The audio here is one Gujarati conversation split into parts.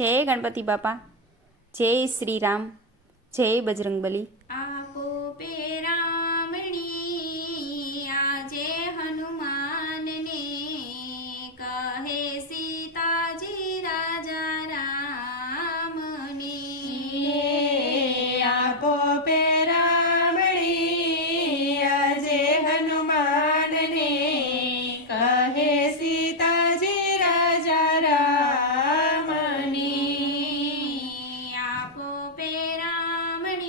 જય ગણપતિ બાપા, જય શ્રી રામ, જય બજરંગબલી। આપો પેરામણી આજે હનુમાનને કહે સીતાજી રાજા રામને। આપો પેરામણી આજે હનુમાનને કહે સીતાજી રાજા રામની। આપો પેરામણી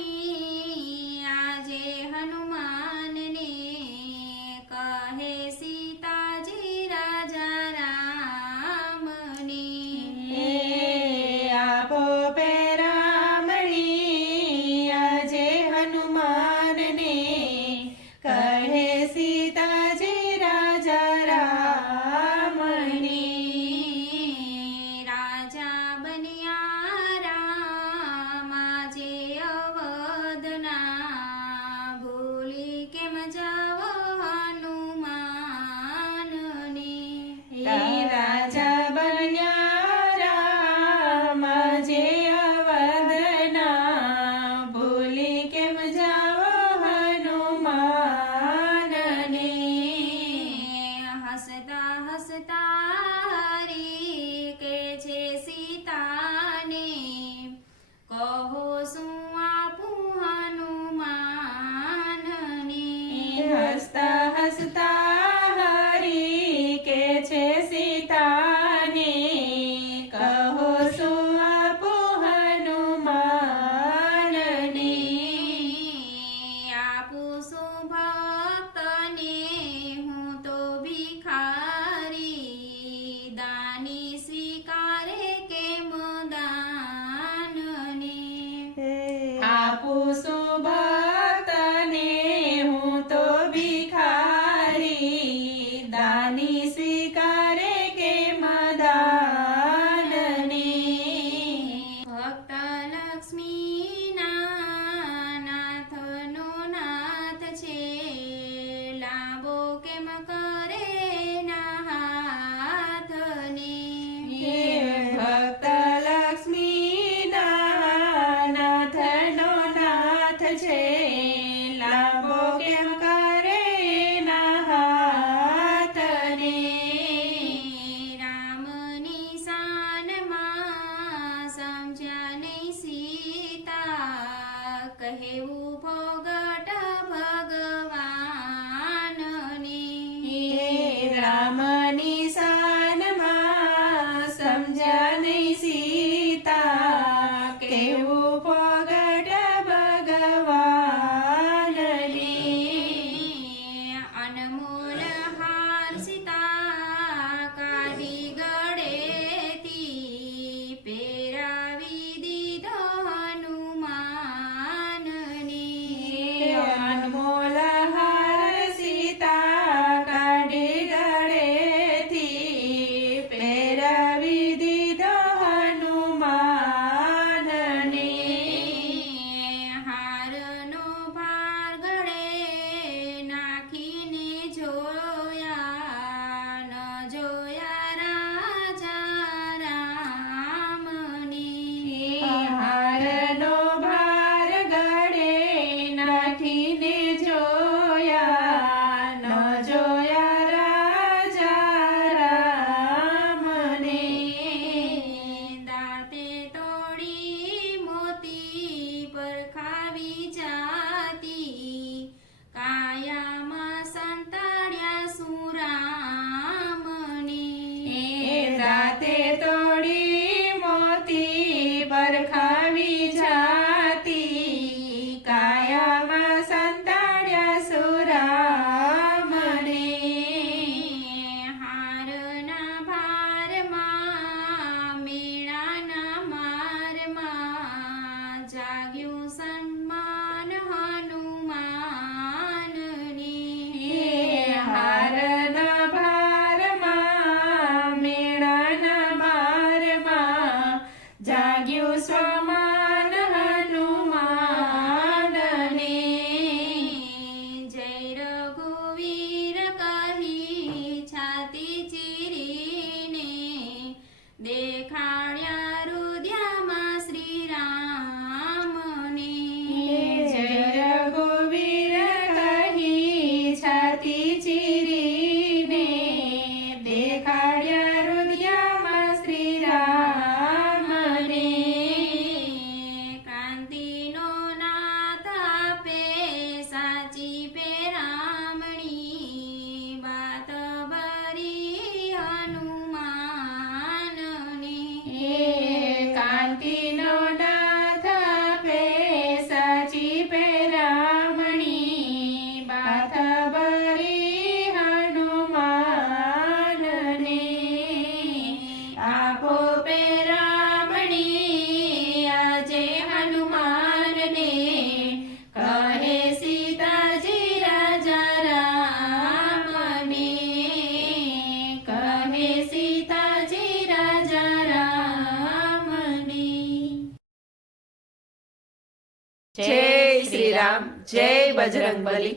આજે હનુમાનને કહે સીતાજી રાજા રામની। આપો પેરામણી આજે હનુમાનને કહે સીતાજી રાજા રામની। રાજા બન્યા રામ આજે અવધના ભૂલી કેમ જાવ હનુમાનને। રાજા બન્યા રામ જે અવધના ભૂલી કેમ જાવ હનુમાનને। હસતા હસતા હરી કે છે સીતાને કહો શું આપું હનુમાનને। હસતા હસતા હરી કે છે સીતાને કહો શું આપું હનુમાનને। આપું શું ભક્તને હું તો ભિખારી દાની સ્વીકારે કેમ દાનને। આપું શું ભક્તને હું તો ભિખારી દાની સ્વીકારે કેમ દાનને। ભક્ત લક્ષ્મીના નાથનો નાથ છે લાંબો કેમ કરે ના હાથને। ભક્ત લક્ષ્મીના નાથનો નાથ છે લાંબો કેમ કરે ના હાથને। રામની શાનમાં સમજ્યા નહીં સીતા કહેવું ભોગટ ભગવાનને। રામની શાનમાં સમજ્યા નહીં સીતા કેવું પોગટ ભગવાનને। અનમોલ હાર સીતા કાઢી ગળેથી પહેરાવી દીધો હનુમાનને। અનમોલ હાર સીતા કાઢી ગળેથી પહેરાવી દીધો હનુમાનને। હારનો ભાર ગળે નાખીને જોયા ન જોયા રાજા રામને। હારનો ભાર ગળે નાખીને જોયા ન જોયા રાજા રામને। દાંતે તોડી મોતી પર ખાવી જાતી કાયામાં સંતાડ્યા સુરામને। દાંતે તોડી મોતી પર ખાવી જાતી કાયામાં સંતાડ્યા સુરામને। હારના ભારમાં મેળાના મારમાં જાગ્યું સન્માન હનુમાનને। હારના ભારમાં મેળાના બારમાં જાગ્યું સ્વમાન હનુમાનને। જય રઘુવીર કહી છાતી ચીરીને દેખાડ્યા રુદિયા માટીનો નાથ આપે સાચી પેરામણી બાથ ભરી હનુમાનને આપો પેરામણી આજે હનુમાનને કહે સીતાજી રાજા રામને કહે સીતાજી રાજા રામને જય શ્રી રામ જય બજરંગબલી